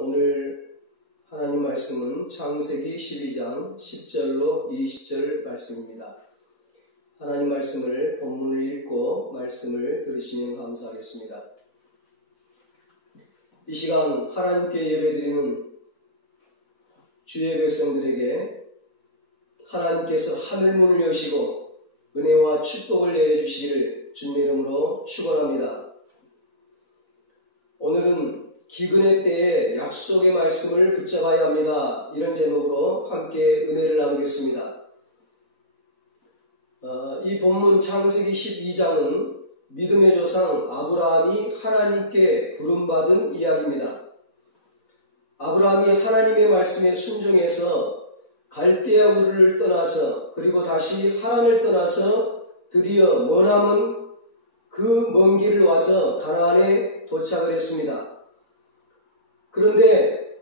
오늘 하나님 말씀은 창세기 12장 10절로 20절 말씀입니다. 하나님 말씀을 본문을 읽고 말씀을 들으시면 감사하겠습니다. 이 시간 하나님께 예배드리는 주의 백성들에게 하나님께서 하늘문을 여시고 은혜와 축복을 내려주시기를 주님의 이름으로 축원합니다. 오늘은 기근의 때에 약속의 말씀을 붙잡아야 합니다. 이런 제목으로 함께 은혜를 나누겠습니다. 이 본문 창세기 12장은 믿음의 조상 아브라함이 하나님께 부름받은 이야기입니다. 아브라함이 하나님의 말씀에 순종해서 갈대아 우르를 떠나서 그리고 다시 하란을 떠나서 드디어 머나먼 그 먼 길을 와서 가나안에 도착을 했습니다. 그런데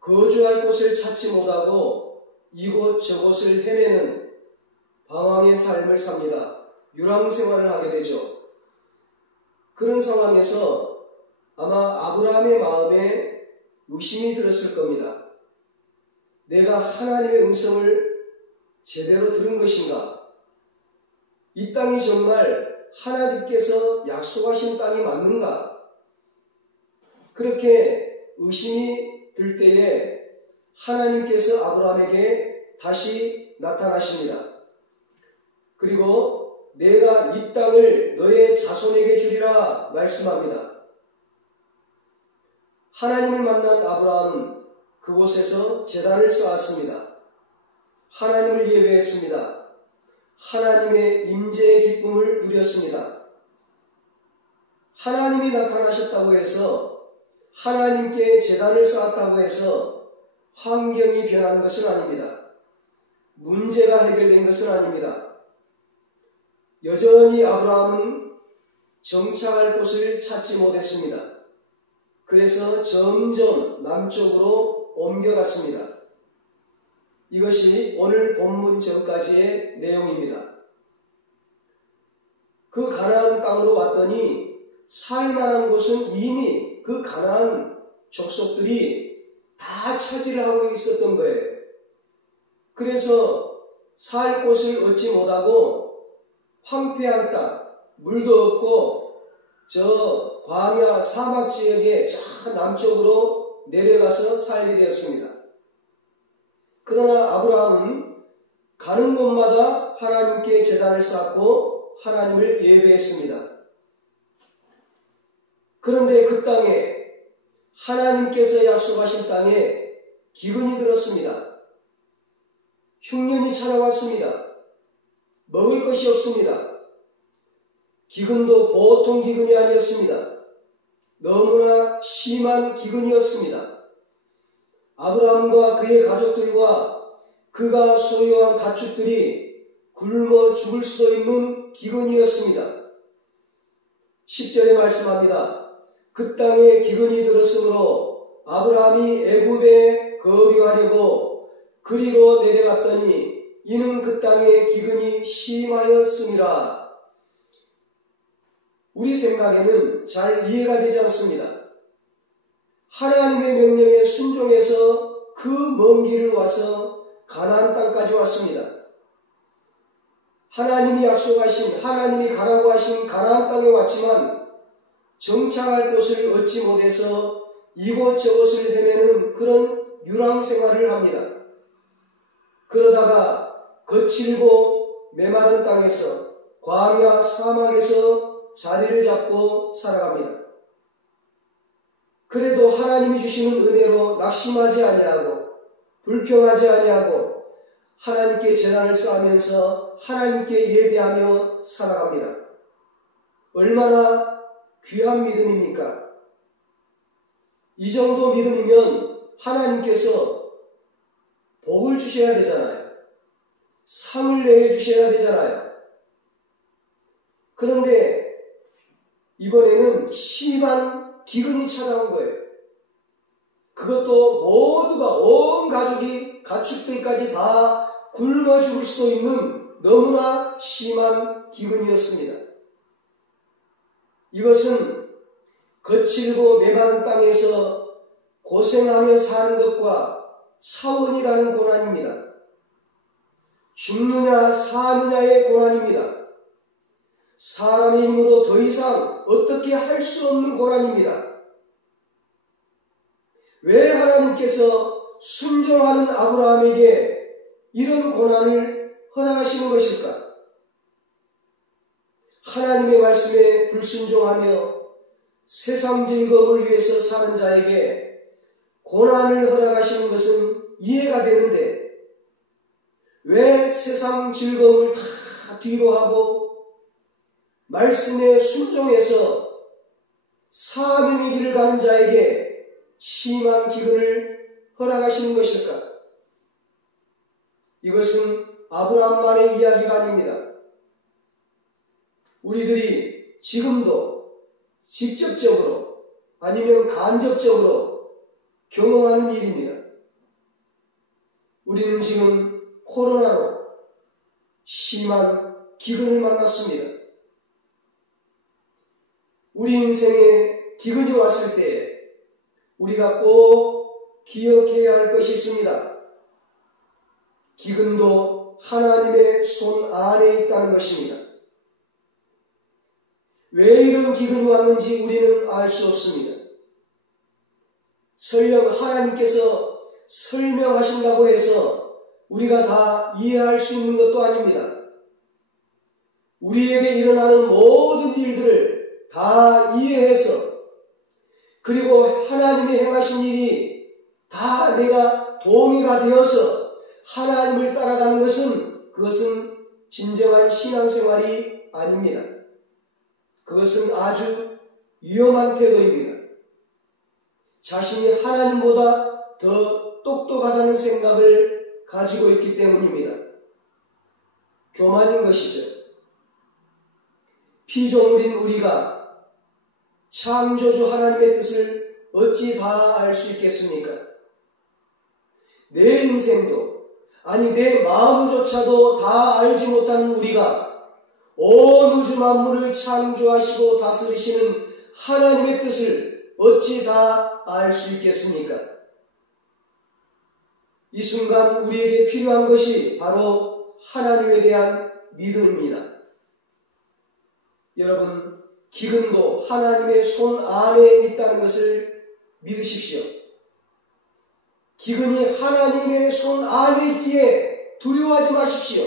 거주할 곳을 찾지 못하고 이곳 저곳을 헤매는 방황의 삶을 삽니다. 유랑 생활을 하게 되죠. 그런 상황에서 아마 아브라함의 마음에 의심이 들었을 겁니다. 내가 하나님의 음성을 제대로 들은 것인가? 이 땅이 정말 하나님께서 약속하신 땅이 맞는가? 그렇게 의심이 들 때에 하나님께서 아브라함에게 다시 나타나십니다. 그리고 내가 이 땅을 너의 자손에게 주리라 말씀합니다. 하나님을 만난 아브라함은 그곳에서 제단을 쌓았습니다. 하나님을 예배했습니다. 하나님의 임재의 기쁨을 누렸습니다. 하나님이 나타나셨다고 해서 하나님께 제단을 쌓았다고 해서 환경이 변한 것은 아닙니다. 문제가 해결된 것은 아닙니다. 여전히 아브라함은 정착할 곳을 찾지 못했습니다. 그래서 점점 남쪽으로 옮겨갔습니다. 이것이 오늘 본문 전까지의 내용입니다. 그 가나안 땅으로 왔더니 살만한 곳은 이미 그 가나안 족속들이 다 차지를 하고 있었던 거예요. 그래서 살 곳을 얻지 못하고 황폐한 땅, 물도 없고 저 광야 사막 지역에 저 남쪽으로 내려가서 살게 되었습니다. 그러나 아브라함은 가는 곳마다 하나님께 제단을 쌓고 하나님을 예배했습니다. 그런데 그 땅에 하나님께서 약속하신 땅에 기근이 들었습니다. 흉년이 찾아왔습니다. 먹을 것이 없습니다. 기근도 보통 기근이 아니었습니다. 너무나 심한 기근이었습니다. 아브라함과 그의 가족들과 그가 소유한 가축들이 굶어 죽을 수도 있는 기근이었습니다. 10절에 말씀합니다. 그 땅에 기근이 들었으므로 아브라함이 애굽에 거류하려고 그리로 내려갔더니 이는 그 땅에 기근이 심하였음이라. 우리 생각에는 잘 이해가 되지 않습니다. 하나님의 명령에 순종해서 그 먼 길을 와서 가나안 땅까지 왔습니다. 하나님이 약속하신, 하나님이 가라고 하신 가나안 땅에 왔지만 정착할 곳을 얻지 못해서 이곳저곳을 헤매는 그런 유랑 생활을 합니다. 그러다가 거칠고 메마른 땅에서 광야 사막에서 자리를 잡고 살아갑니다. 그래도 하나님이 주시는 은혜로 낙심하지 아니하고 불평하지 아니하고 하나님께 제단을 쌓으면서 하나님께 예배하며 살아갑니다. 얼마나 귀한 믿음입니까? 이 정도 믿음이면 하나님께서 복을 주셔야 되잖아요. 상을 내려주셔야 되잖아요. 그런데 이번에는 심한 기근이 찾아온 거예요. 그것도 모두가 온 가족이 가축들까지 다 굶어 죽을 수도 있는 너무나 심한 기근이었습니다. 이것은 거칠고 메마른 땅에서 고생하며 사는 것과 차원이라는 고난입니다. 죽느냐 사느냐의 고난입니다. 사람의 힘으로 더 이상 어떻게 할 수 없는 고난입니다. 왜 하나님께서 순종하는 아브라함에게 이런 고난을 허락하시는 것일까? 하나님의 말씀에 불순종하며 세상 즐거움을 위해서 사는 자에게 고난을 허락하시는 것은 이해가 되는데 왜 세상 즐거움을 다 뒤로 하고 말씀에 순종해서 사명의 길을 가는 자에게 심한 기근을 허락하시는 것일까? 이것은 아브라함만의 이야기가 아닙니다. 우리들이 지금도 직접적으로 아니면 간접적으로 경험하는 일입니다. 우리는 지금 코로나로 심한 기근을 만났습니다. 우리 인생에 기근이 왔을 때 우리가 꼭 기억해야 할 것이 있습니다. 기근도 하나님의 손 안에 있다는 것입니다. 왜 이런 기근이 왔는지 우리는 알 수 없습니다. 설령 하나님께서 설명하신다고 해서 우리가 다 이해할 수 있는 것도 아닙니다. 우리에게 일어나는 모든 일들을 다 이해해서 그리고 하나님이 행하신 일이 다 내가 동의가 되어서 하나님을 따라가는 그것은 진정한 신앙생활이 아닙니다. 그것은 아주 위험한 태도입니다. 자신이 하나님보다 더 똑똑하다는 생각을 가지고 있기 때문입니다. 교만인 것이죠. 피조물인 우리가 창조주 하나님의 뜻을 어찌 다 알 수 있겠습니까? 내 인생도 아니 내 마음조차도 다 알지 못하는 우리가 온 우주 만물을 창조하시고 다스리시는 하나님의 뜻을 어찌 다 알 수 있겠습니까? 이 순간 우리에게 필요한 것이 바로 하나님에 대한 믿음입니다. 여러분, 기근도 하나님의 손 안에 있다는 것을 믿으십시오. 기근이 하나님의 손 안에 있기에 두려워하지 마십시오.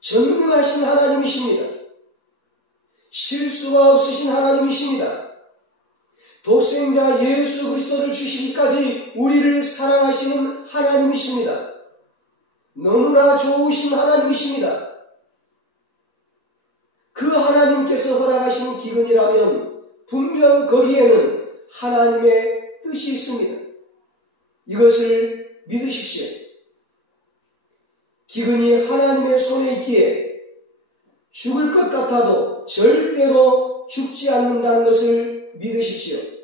전능하신 하나님이십니다. 실수가 없으신 하나님이십니다. 독생자 예수 그리스도를 주시기까지 우리를 사랑하시는 하나님이십니다. 너무나 좋으신 하나님이십니다. 그 하나님께서 허락하신 기근이라면 분명 거기에는 하나님의 뜻이 있습니다. 이것을 믿으십시오. 기근이 하나님의 손에 있기에 죽을 것 같아도 절대로 죽지 않는다는 것을 믿으십시오.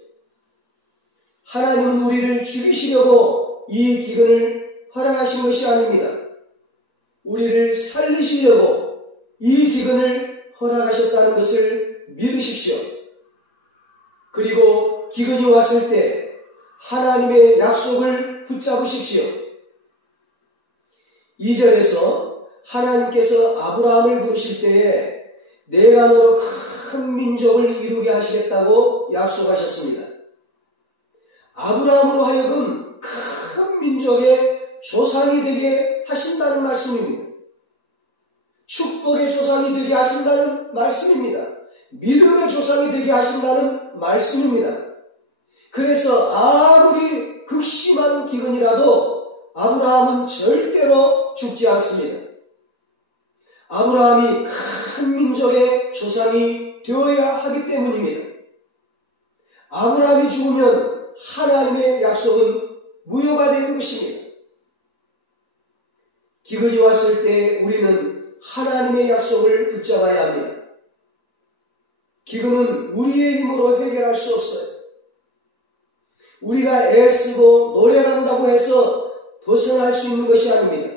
하나님은 우리를 죽이시려고 이 기근을 허락하신 것이 아닙니다. 우리를 살리시려고 이 기근을 허락하셨다는 것을 믿으십시오. 그리고 기근이 왔을 때 하나님의 약속을 붙잡으십시오. 2절에서 하나님께서 아브라함을 부르실 때에 내가 너로 큰 민족을 이루게 하시겠다고 약속하셨습니다. 아브라함으로 하여금 큰 민족의 조상이 되게 하신다는 말씀입니다. 축복의 조상이 되게 하신다는 말씀입니다. 믿음의 조상이 되게 하신다는 말씀입니다. 그래서 아무리 극심한 기근이라도 아브라함은 절대로 죽지 않습니다. 아브라함이 큰 민족의 조상이 되어야 하기 때문입니다. 아브라함이 죽으면 하나님의 약속은 무효가 되는 것입니다. 기근이 왔을 때 우리는 하나님의 약속을 붙잡아야 합니다. 기근은 우리의 힘으로 해결할 수 없어요. 우리가 애쓰고 노력한다고 해서 벗어날 수 있는 것이 아닙니다.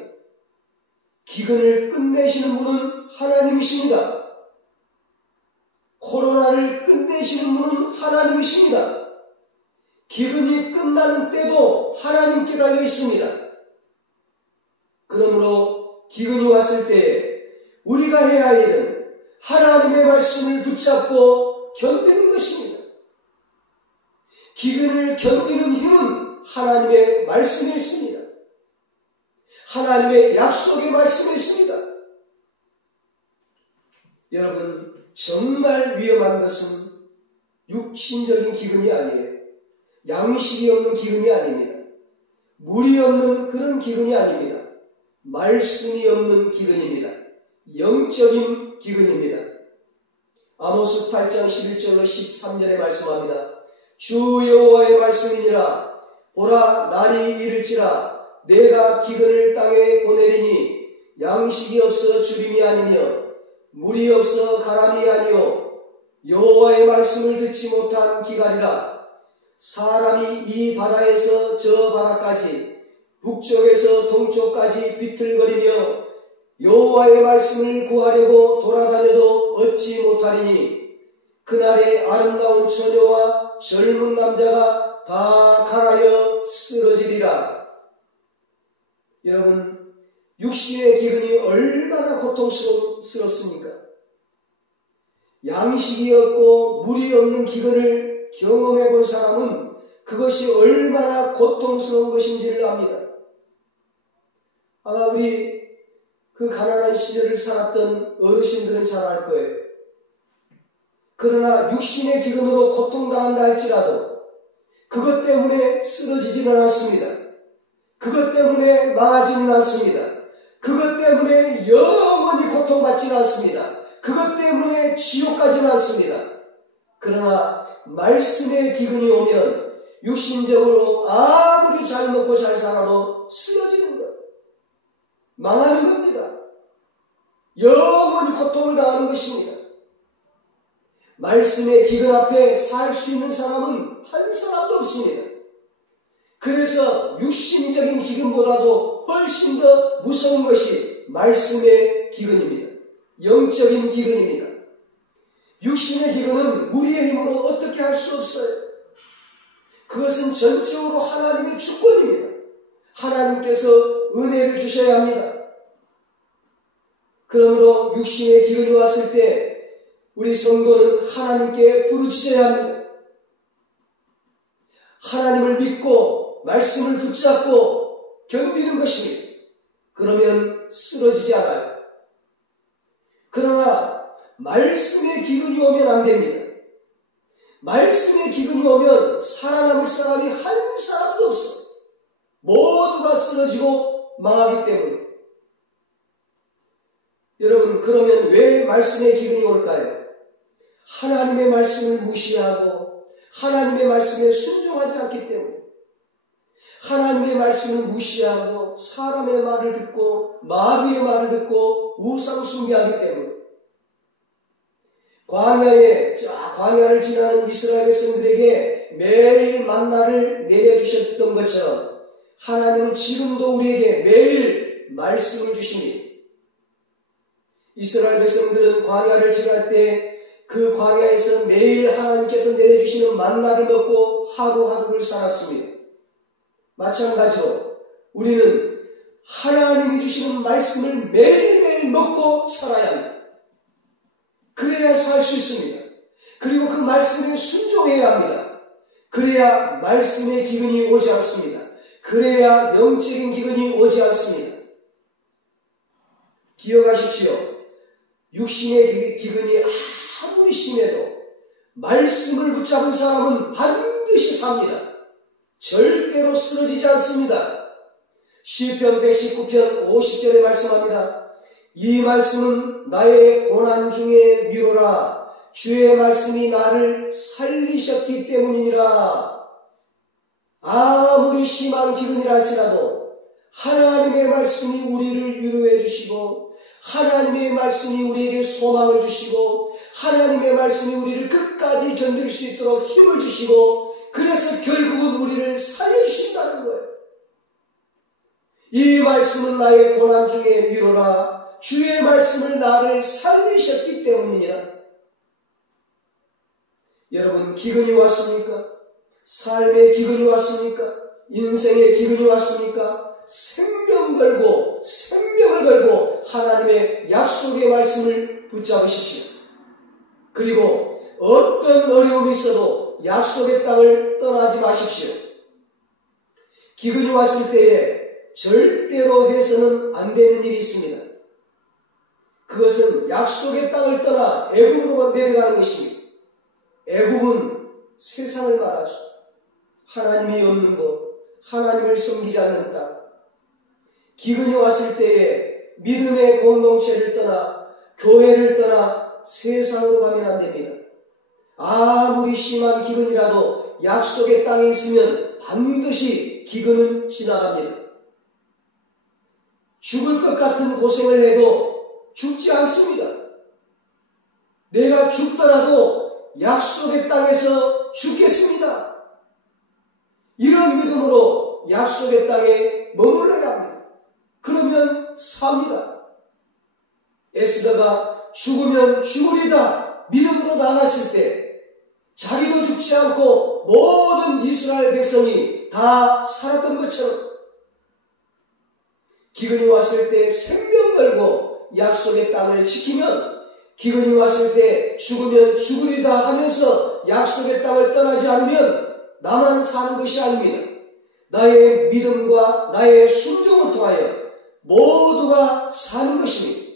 기근을 끝내시는 분은 하나님이십니다. 코로나를 끝내시는 분은 하나님이십니다. 기근이 끝나는 때도 하나님께 달려 있습니다. 그러므로 기근이 왔을 때 우리가 해야 할 일은 하나님의 말씀을 붙잡고 견디는 것입니다. 기근을 견디는 이유는 하나님의 말씀에 있습니다. 하나님의 약속의 말씀에 있습니다. 여러분, 정말 위험한 것은 육신적인 기근이 아니에요. 양식이 없는 기근이 아닙니다. 물이 없는 그런 기근이 아닙니다. 말씀이 없는 기근입니다. 영적인 기근입니다. 아모스 8장 11절로 13절에 말씀합니다. 주 여호와의 말씀이니라. 보라, 날이 이를지라. 내가 기근을 땅에 보내리니 양식이 없어 주림이 아니며 물이 없어 가람이 아니요 여호와의 말씀을 듣지 못한 기갈이라. 사람이 이 바다에서 저 바다까지 북쪽에서 동쪽까지 비틀거리며 여호와의 말씀을 구하려고 돌아다녀도 얻지 못하리니 그날에 아름다운 처녀와 젊은 남자가 다 갈아여 쓰러지리라. 여러분, 육신의 기근이 얼마나 고통스럽습니까? 양식이 없고 물이 없는 기근을 경험해 본 사람은 그것이 얼마나 고통스러운 것인지를 압니다. 아마 우리 그 가난한 시절을 살았던 어르신들은 잘 알 거예요. 그러나 육신의 기근으로 고통당한다 할지라도 그것 때문에 쓰러지지는 않습니다. 그것 때문에 망하지는 않습니다. 그것 때문에 영원히 고통받지는 않습니다. 그것 때문에 지옥 가지는 않습니다. 그러나 말씀의 기근이 오면 육신적으로 아무리 잘 먹고 잘 살아도 쓰러지는 거예요. 망하는 겁니다. 영원히 고통을 당하는 것입니다. 말씀의 기근 앞에 살 수 있는 사람은 한 사람도 없습니다. 그래서 육신적인 기근보다도 훨씬 더 무서운 것이 말씀의 기근입니다. 영적인 기근입니다. 육신의 기근은 우리의 힘으로 어떻게 할 수 없어요. 그것은 전적으로 하나님의 주권입니다. 하나님께서 은혜를 주셔야 합니다. 그러므로 육신의 기근이 왔을 때 우리 성도는 하나님께 부르짖어야 합니다. 하나님을 믿고 말씀을 붙잡고 견디는 것입니다. 그러면 쓰러지지 않아요. 그러나 말씀의 기근이 오면 안 됩니다. 말씀의 기근이 오면 살아남을 사람이 한 사람도 없어. 모두가 쓰러지고 망하기 때문에. 여러분, 그러면 왜 말씀의 기근이 올까요? 하나님의 말씀을 무시하고 하나님의 말씀에 순종하지 않기 때문에. 하나님의 말씀을 무시하고 사람의 말을 듣고 마귀의 말을 듣고 우상 숭배하기 때문에. 광야를 지나는 이스라엘 백성들에게 매일 만나를 내려주셨던 것처럼 하나님은 지금도 우리에게 매일 말씀을 주십니다. 이스라엘 백성들은 광야를 지날 때 그 광야에서 매일 하나님께서 내려주시는 만나를 먹고 하루하루를 살았습니다. 마찬가지로 우리는 하나님이 주시는 말씀을 매일매일 먹고 살아야 합니다. 그래야 살 수 있습니다. 그리고 그 말씀에 순종해야 합니다. 그래야 말씀의 기근이 오지 않습니다. 그래야 영적인 기근이 오지 않습니다. 기억하십시오. 육신의 기근이 아무리 심해도 말씀을 붙잡은 사람은 반드시 삽니다. 절대로 쓰러지지 않습니다. 시편 119편 50절에 말씀합니다. 이 말씀은 나의 고난 중에 위로라. 주의 말씀이 나를 살리셨기 때문이니라. 아무리 심한 기근이라 할지라도 하나님의 말씀이 우리를 위로해 주시고 하나님의 말씀이 우리에게 소망을 주시고 하나님의 말씀이 우리를 끝까지 견딜 수 있도록 힘을 주시고 그래서 결국은 우리를 살려주신다는 거예요. 이 말씀은 나의 고난 중에 위로라. 주의 말씀을 나를 살리셨기 때문이니라. 여러분, 기근이 왔습니까? 삶의 기근이 왔습니까? 인생의 기근이 왔습니까? 생명을 걸고 하나님의 약속의 말씀을 붙잡으십시오. 그리고 어떤 어려움이 있어도 약속의 땅을 떠나지 마십시오. 기근이 왔을 때에 절대로 해서는 안 되는 일이 있습니다. 그것은 약속의 땅을 떠나 애굽으로 내려가는 것입니다. 애굽은 세상을 말하죠. 하나님이 없는 곳, 하나님을 섬기지 않는 땅. 기근이 왔을 때에 믿음의 공동체를 떠나, 교회를 떠나 세상으로 가면 안 됩니다. 아무리 심한 기근이라도 약속의 땅에 있으면 반드시 기근은 지나갑니다. 죽을 것 같은 고생을 해도 죽지 않습니다. 내가 죽더라도 약속의 땅에서 죽겠습니다. 이런 믿음으로 약속의 땅에 머물러야 합니다. 그러면 삽니다. 에스더가 죽으면 죽으리다 믿음으로 나갔을 때 자기도 죽지 않고 모든 이스라엘 백성이 다 살았던 것처럼 기근이 왔을 때 생명 걸고 약속의 땅을 지키면 기근이 왔을 때 죽으면 죽으리다 하면서 약속의 땅을 떠나지 않으면 나만 사는 것이 아닙니다. 나의 믿음과 나의 순종을 통하여 모두가 사는 것입니다.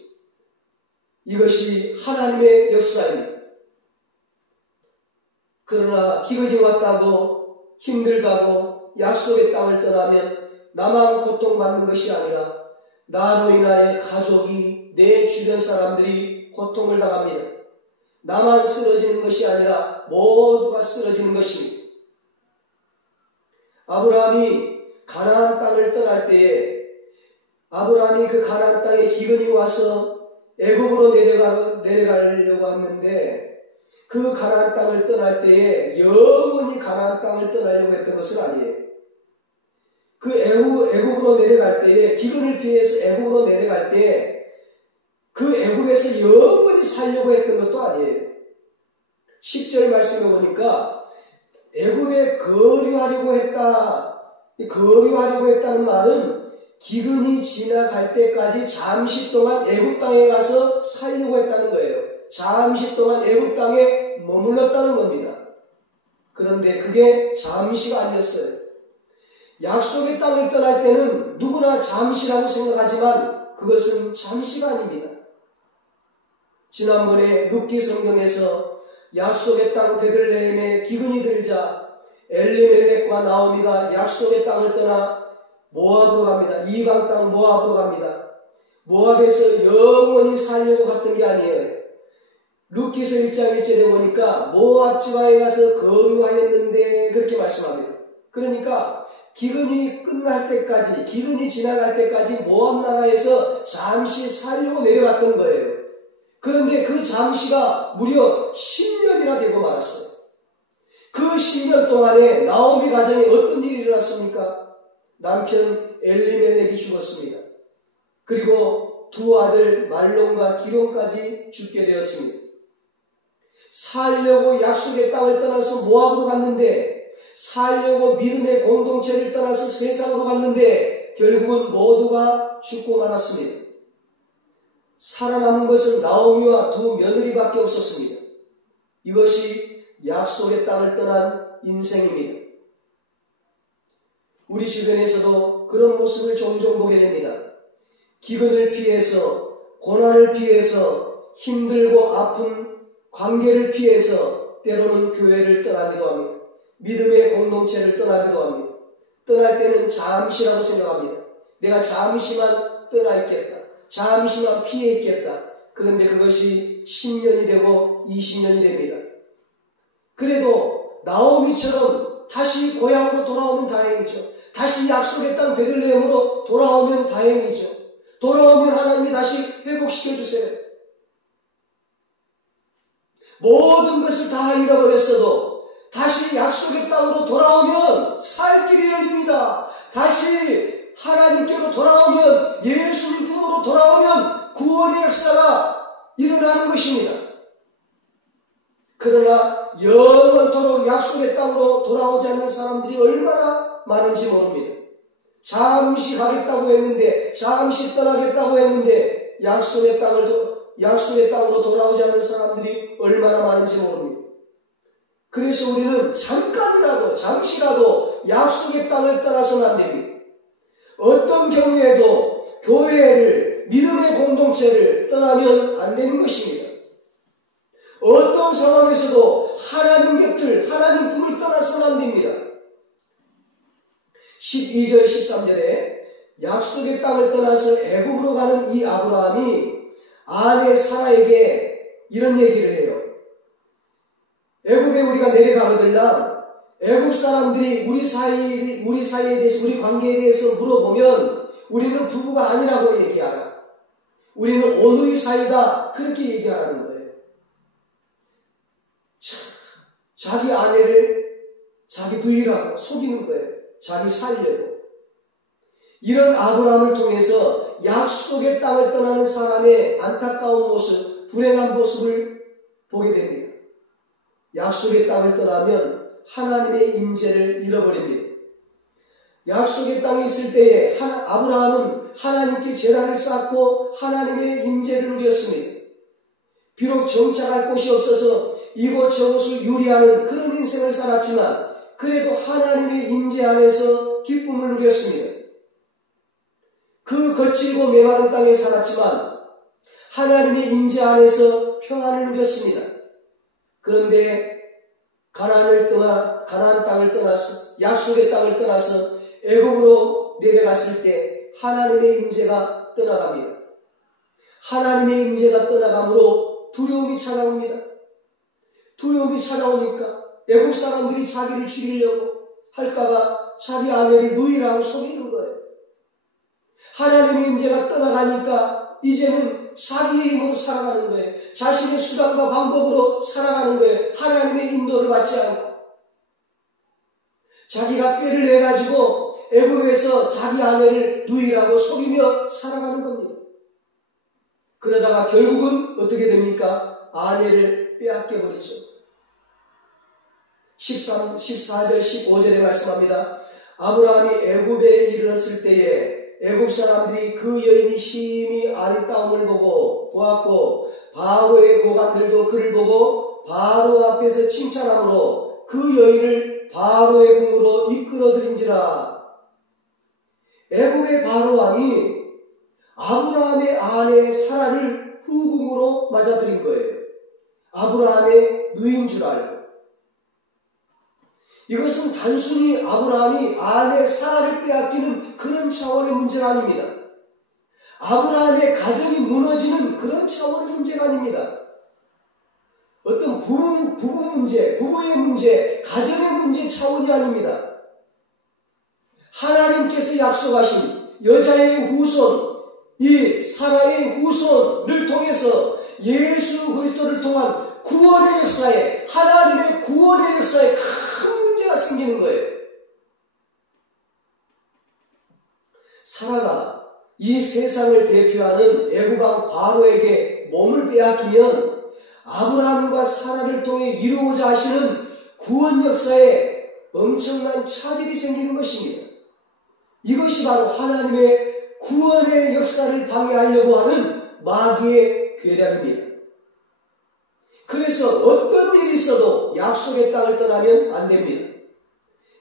이것이 하나님의 역사입니다. 그러나 기근이 왔다고 힘들다고 약속의 땅을 떠나면 나만 고통받는 것이 아니라 나로 인하여 가족이, 내 주변 사람들이 고통을 당합니다. 나만 쓰러지는 것이 아니라 모두가 쓰러지는 것입니다. 아브라함이 가나안 땅을 떠날 때에 아브라함이 그 가나안 땅에 기근이 와서 애굽으로 내려가려고 했는데 그 가나안 땅을 떠날 때에 영원히 가나안 땅을 떠나려고 했던 것은 아니에요. 그 애굽으로 내려갈 때에 기근을 피해서 애굽으로 내려갈 때에 그 애굽에서 영원히 살려고 했던 것도 아니에요. 10절 말씀을 보니까 애굽에 거류하려고 했다는 말은 기근이 지나갈 때까지 잠시 동안 애굽 땅에 가서 살려고 했다는 거예요. 잠시 동안 애굽 땅에 머물렀다는 겁니다. 그런데 그게 잠시가 아니었어요. 약속의 땅을 떠날 때는 누구나 잠시라고 생각하지만 그것은 잠시가 아닙니다. 지난번에 룻기 성경에서 약속의 땅 베들레헴에 기근이 들자 엘리멜렉과 나오미가 약속의 땅을 떠나 모압으로 갑니다. 이방 땅 모압으로 갑니다. 모압에서 영원히 살려고 갔던 게 아니에요. 룻기서 1장 1절에 보니까 모압 지방에 가서 거류하였는데 그렇게 말씀합니다. 그러니까 기근이 끝날 때까지, 기근이 지나갈 때까지 모압 나라에서 잠시 살려고 내려갔던 거예요. 그런데 그 잠시가 무려 10년이나 되고 말았어요. 그 10년 동안에 나오미 가정에 어떤 일이 일어났습니까? 남편 엘리멜렉이 죽었습니다. 그리고 두 아들 말론과 기론까지 죽게 되었습니다. 살려고 약속의 땅을 떠나서 모압으로 갔는데, 살려고 믿음의 공동체를 떠나서 세상으로 갔는데 결국은 모두가 죽고 말았습니다. 살아남은 것은 나오미와 두 며느리밖에 없었습니다. 이것이 약속의 땅을 떠난 인생입니다. 우리 주변에서도 그런 모습을 종종 보게 됩니다. 기근을 피해서, 고난을 피해서, 힘들고 아픈 관계를 피해서 때로는 교회를 떠나기도 합니다. 믿음의 공동체를 떠나기도 합니다. 떠날 때는 잠시라고 생각합니다. 내가 잠시만 떠나 있겠다. 잠시만 피해 있겠다. 그런데 그것이 10년이 되고 20년이 됩니다. 그래도 나오미처럼 다시 고향으로 돌아오면 다행이죠. 다시 약속의 땅 베들레헴으로 돌아오면 다행이죠. 돌아오면 하나님이 다시 회복시켜주세요. 모든 것을 다 잃어버렸어도 다시 약속의 땅으로 돌아오면 살 길이 열립니다. 다시 하나님께로 돌아오면, 예수님 품으로 돌아오면 구원의 역사가 일어나는 것입니다. 그러나 영원토록 약속의 땅으로 돌아오지 않는 사람들이 얼마나 많은지 모릅니다. 잠시 가겠다고 했는데, 잠시 떠나겠다고 했는데 약속의 땅으로 돌아오지 않는 사람들이 얼마나 많은지 모릅니다. 그래서 우리는 잠시라도 약속의 땅을 떠나서는 안 됩니다. 어떤 경우에도 교회를, 믿음의 공동체를 떠나면 안 되는 것입니다. 어떤 상황에서도 하나님 곁을, 하나님 품을 떠나서는 안 됩니다. 12절 13절에 약속의 땅을 떠나서 애굽으로 가는 이 아브라함이 아내 사라에게 이런 얘기를 해요. 애굽에 우리가 내려가거들랑 애굽 사람들이 우리 사이에 대해서, 우리 관계에 대해서 물어보면 우리는 부부가 아니라고 얘기하라. 우리는 온누이 사이다. 그렇게 얘기하라는 거예요. 자기 아내를 자기 누이라고 속이는 거예요. 자기 살려고. 이런 아브라함을 통해서 약속의 땅을 떠나는 사람의 안타까운 모습, 불행한 모습을 보게 됩니다. 약속의 땅을 떠나면 하나님의 임재를 잃어버립니다. 약속의 땅에 있을 때에 아브라함은 하나님께 제단을 쌓고 하나님의 임재를 누렸습니다. 비록 정착할 곳이 없어서 이곳저곳을 유리하는 그런 인생을 살았지만 그래도 하나님의 임재 안에서 기쁨을 누렸습니다. 그 거칠고 메마른 땅에 살았지만 하나님의 임재 안에서 평안을 누렸습니다. 그런데 가나안 땅을 떠나서, 약속의 땅을 떠나서 애굽으로 내려갔을 때 하나님의 임재가 떠나갑니다. 하나님의 임재가 떠나감으로 두려움이 찾아옵니다. 두려움이 찾아오니까 애국 사람들이 자기를 죽이려고 할까봐 자기 아내를 누이라고 속이는 거예요. 하나님의 임재가 떠나가니까 이제는 자기의 힘으로 살아가는 거예요. 자신의 수단과 방법으로 살아가는 거예요. 하나님의 인도를 받지 않고. 자기가 꾀를 내가지고 애국에서 자기 아내를 누이라고 속이며 살아가는 겁니다. 그러다가 결국은 어떻게 됩니까? 아내를 빼앗겨버리죠. 14절 15절에 말씀합니다. 아브라함이 애굽에 이르렀을 때에 애굽 사람들이 그 여인이 심히 아리따움을 보고 보았고 바로의 고관들도 그를 보고 바로 앞에서 칭찬함으로 그 여인을 바로의 궁으로 이끌어들인지라. 애굽의 바로 왕이 아브라함의 아내 사라를 후궁으로 맞아들인 거예요. 아브라함의 누인 줄 알고. 이것은 단순히 아브라함이 아내 사라를 빼앗기는 그런 차원의 문제가 아닙니다. 아브라함의 가정이 무너지는 그런 차원의 문제가 아닙니다. 어떤 부부 문제, 부부의 문제, 가정의 문제 차원이 아닙니다. 하나님께서 약속하신 여자의 후손, 이 사라의 후손을 통해서 예수 그리스도를 통한 구원의 역사에, 하나님의 구원의 역사에 큰 문제가 생기는 거예요. 사라가 이 세상을 대표하는 애굽왕 바로에게 몸을 빼앗기면 아브라함과 사라를 통해 이루고자 하시는 구원 역사에 엄청난 차질이 생기는 것입니다. 이것이 바로 하나님의 구원의 역사를 방해하려고 하는 마귀의 계략입니다. 그래서 어떤 일이 있어도 약속의 땅을 떠나면 안 됩니다.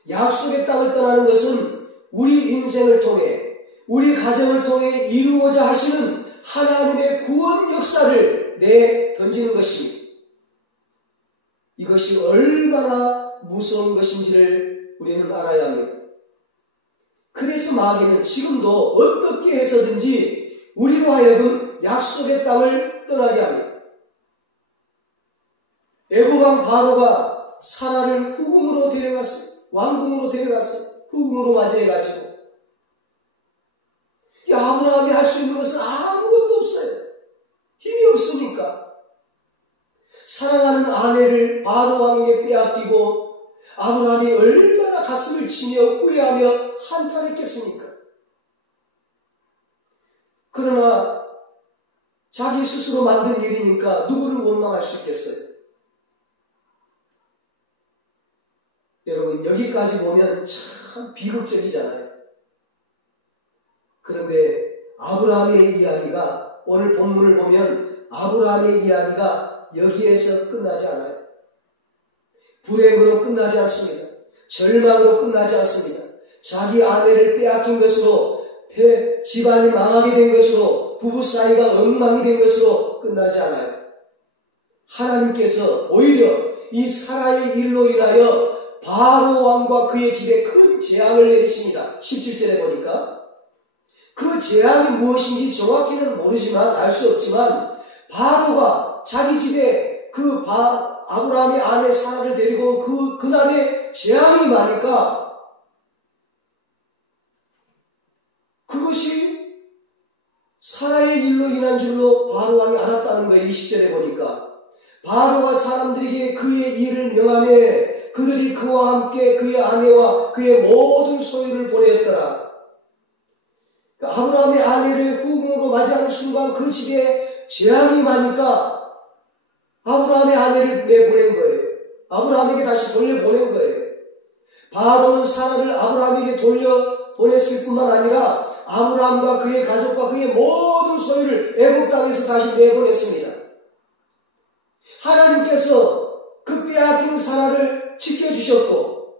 약속의 땅을 떠나는 것은 우리 인생을 통해, 우리 가정을 통해 이루고자 하시는 하나님의 구원 역사를 내던지는 것입니다. 이것이 얼마나 무서운 것인지를 우리는 알아야 합니다. 그래서 마귀는 지금도 어떻게 해서든지 우리로 하여금 약속의 땅을 떠나게 합니다. 애굽왕 바로가 사라를 후궁으로 데려갔어요. 왕궁으로 데려갔어요. 후궁으로 맞이해가지고. 아브라함이 할 수 있는 것은 아무것도 없어요. 힘이 없으니까. 사랑하는 아내를 바로 왕에게 빼앗기고 아브라함이 얼마나 가슴을 치며 후회하며 한탄했겠습니까? 그러나 자기 스스로 만든 일이니까 누구를 원망할 수 있겠어요? 여러분, 여기까지 보면 참 비극적이잖아요. 그런데 아브라함의 이야기가, 오늘 본문을 보면 아브라함의 이야기가 여기에서 끝나지 않아요. 불행으로 끝나지 않습니다. 절망으로 끝나지 않습니다. 자기 아내를 빼앗긴 것으로, 집안이 망하게 된 것으로, 부부 사이가 엉망이 된 것으로 끝나지 않아요. 하나님께서 오히려 이 사라의 일로 인하여 바로 왕과 그의 집에 큰 재앙을 내리십니다. 17절에 보니까 그 재앙이 무엇인지 정확히는 모르지만, 알 수 없지만, 바로가 자기 집에 아브라함의 아내 사라를 데리고 온 그날에 재앙이 많으니까 그것이 사라의 일로 인한 줄로 바로 왕이 알았다는 거예요. 20절에 보니까 바로가 사람들에게 그의 일을 명하며 그들이 그와 함께 그의 아내와 그의 모든 소유를 보내었더라. 아브라함의 아내를 후궁으로 맞이하는 순간 그 집에 재앙이 많으니까 아브라함의 아내를 내보낸 거예요. 아브라함에게 다시 돌려보낸 거예요. 바로는 사라를 아브라함에게 돌려보냈을 뿐만 아니라 아브라함과 그의 가족과 그의 모든 소유를 애굽 땅에서 다시 내보냈습니다. 하나님께서 그 빼앗긴 사라를 지켜주셨고,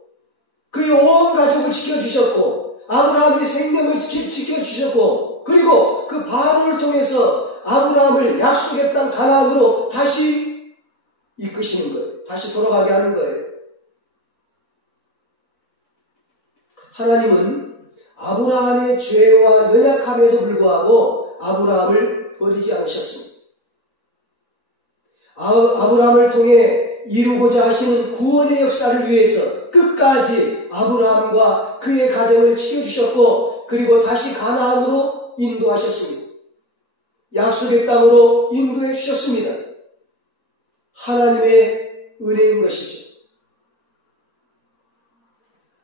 그의 온 가족을 지켜주셨고, 아브라함의 생명을 지켜주셨고, 그리고 그 바로를 통해서 아브라함을 약속의 땅 가나안으로 다시 이끄시는 거예요. 다시 돌아가게 하는 거예요. 하나님은 아브라함의 죄와 연약함에도 불구하고 아브라함을 버리지 않으셨습니다. 아브라함을 통해 이루고자 하시는 구원의 역사를 위해서 끝까지 아브라함과 그의 가정을 지켜주셨고, 그리고 다시 가나안으로 인도하셨습니다. 약속의 땅으로 인도해 주셨습니다. 하나님의 은혜인 것이죠.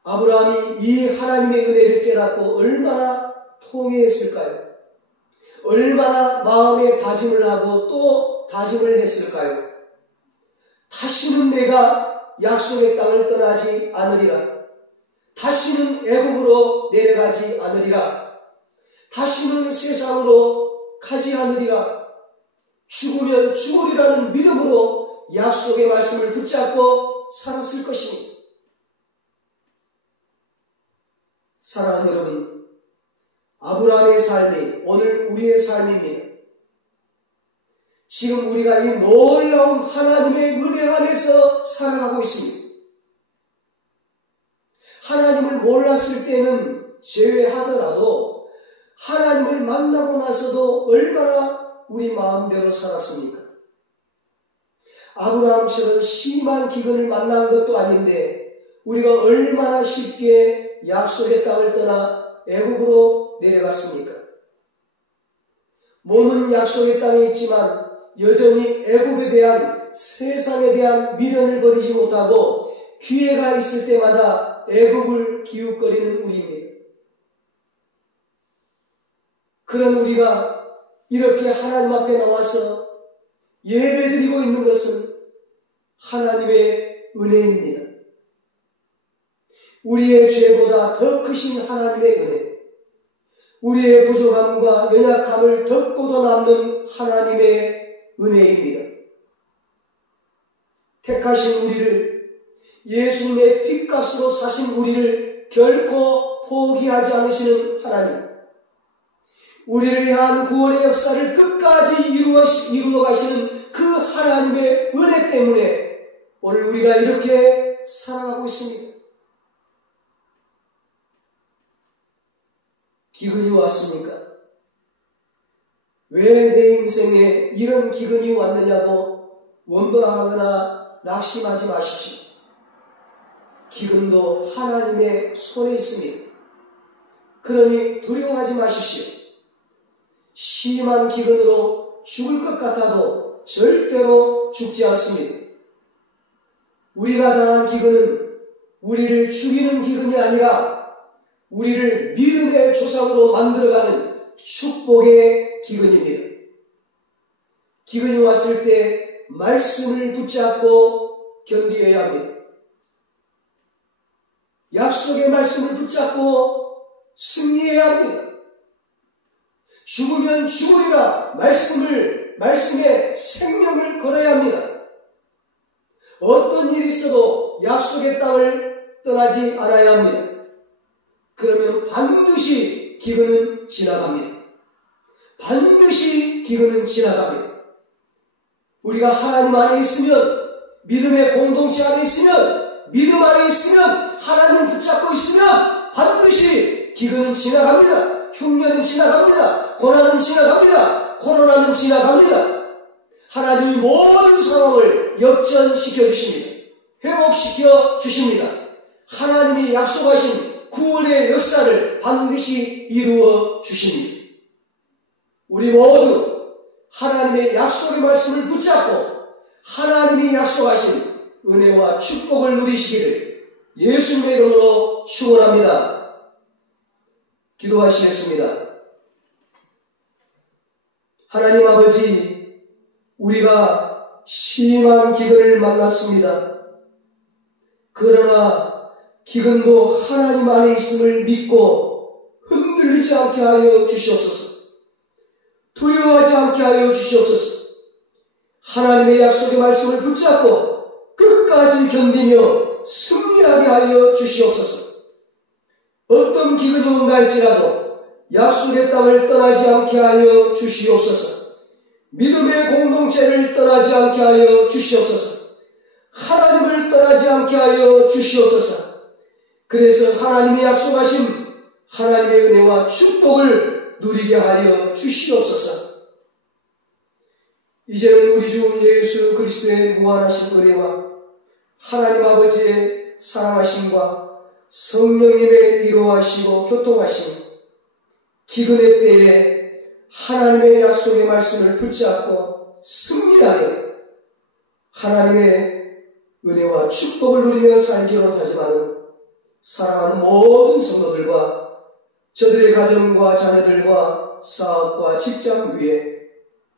아브라함이 이 하나님의 은혜를 깨닫고 얼마나 통회했을까요? 얼마나 마음에 다짐을 하고 또 다짐을 했을까요? 다시는 내가 약속의 땅을 떠나지 않으리라. 다시는 애굽으로 내려가지 않으리라. 다시는 세상으로 가지 않으리라. 죽으면 죽으리라는 믿음으로 약속의 말씀을 붙잡고 살았을 것입니다. 사랑하는 여러분, 아브라함의 삶이 오늘 우리의 삶입니다. 지금 우리가 이 놀라운 하나님의 은혜 안에서 살아가고 있습니다. 하나님을 몰랐을 때는 제외하더라도 하나님을 만나고 나서도 얼마나 우리 마음대로 살았습니까? 아브라함처럼 심한 기근을 만난 것도 아닌데 우리가 얼마나 쉽게 약속의 땅을 떠나 애굽으로 내려갔습니까? 몸은 약속의 땅에 있지만 여전히 애굽에 대한, 세상에 대한 미련을 버리지 못하고 기회가 있을 때마다 애굽을 기웃거리는 우리입니다. 그런 우리가 이렇게 하나님 앞에 나와서 예배드리고 있는 것은 하나님의 은혜입니다. 우리의 죄보다 더 크신 하나님의 은혜, 우리의 부족함과 연약함을 덮고도 남는 하나님의 은혜입니다. 택하신 우리를, 예수님의 핏값으로 사신 우리를 결코 포기하지 않으시는 하나님, 우리를 위한 구원의 역사를 끝까지 이루어 가시는 그 하나님의 은혜 때문에 오늘 우리가 이렇게 살아가고 있습니다. 기근이 왔습니까? 왜 내 인생에 이런 기근이 왔느냐고 원망하거나 낙심하지 마십시오. 기근도 하나님의 손에 있습니다. 그러니 두려워하지 마십시오. 심한 기근으로 죽을 것 같아도 절대로 죽지 않습니다. 우리가 당한 기근은 우리를 죽이는 기근이 아니라 우리를 믿음의 조상으로 만들어가는 축복의 기근입니다. 기근이 왔을 때 말씀을 붙잡고 견디어야 합니다. 약속의 말씀을 붙잡고 승리해야 합니다. 죽으면 죽으리라 말씀에 생명을 걸어야 합니다. 어떤 일이 있어도 약속의 땅을 떠나지 않아야 합니다. 그러면 반드시 기근은 지나갑니다. 반드시 기근은 지나갑니다. 우리가 하나님 안에 있으면, 믿음의 공동체 안에 있으면, 믿음 안에 있으면, 하나님을 붙잡고 있으면 반드시 기근은 지나갑니다. 흉년은 지나갑니다. 고난은 지나갑니다. 코로나는 지나갑니다. 하나님이 모든 상황을 역전시켜 주십니다. 회복시켜 주십니다. 하나님이 약속하신 구원의 역사를 반드시 이루어 주십니다. 우리 모두 하나님의 약속의 말씀을 붙잡고 하나님이 약속하신 은혜와 축복을 누리시기를 예수님의 이름으로 축원합니다. 기도하시겠습니다. 하나님 아버지, 우리가 심한 기근을 만났습니다. 그러나 기근도 하나님 안에 있음을 믿고 흔들리지 않게 하여 주시옵소서. 두려워하지 않게 하여 주시옵소서. 하나님의 약속의 말씀을 붙잡고 끝까지 견디며 승리하게 하여 주시옵소서. 어떤 기근이 온다 할지라도 약속의 땅을 떠나지 않게 하여 주시옵소서. 믿음의 공동체를 떠나지 않게 하여 주시옵소서. 하나님을 떠나지 않게 하여 주시옵소서. 그래서 하나님이 약속하신 하나님의 은혜와 축복을 누리게 하여 주시옵소서. 이제는 우리 주 예수 그리스도의 무한하신 은혜와 하나님 아버지의 사랑하심과 성령님의 위로하시고 교통하심, 기근의 때에 하나님의 약속의 말씀을 붙잡고 승리하여 하나님의 은혜와 축복을 누리며 살기로 하지만 사랑하는 모든 성도들과 저들의 가정과 자녀들과 사업과 직장 위에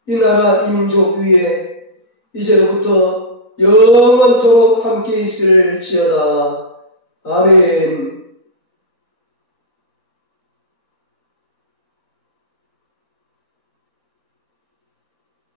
이 나라 이 민족 위에 이제로부터 영원토록 함께 있을지어다. 아멘.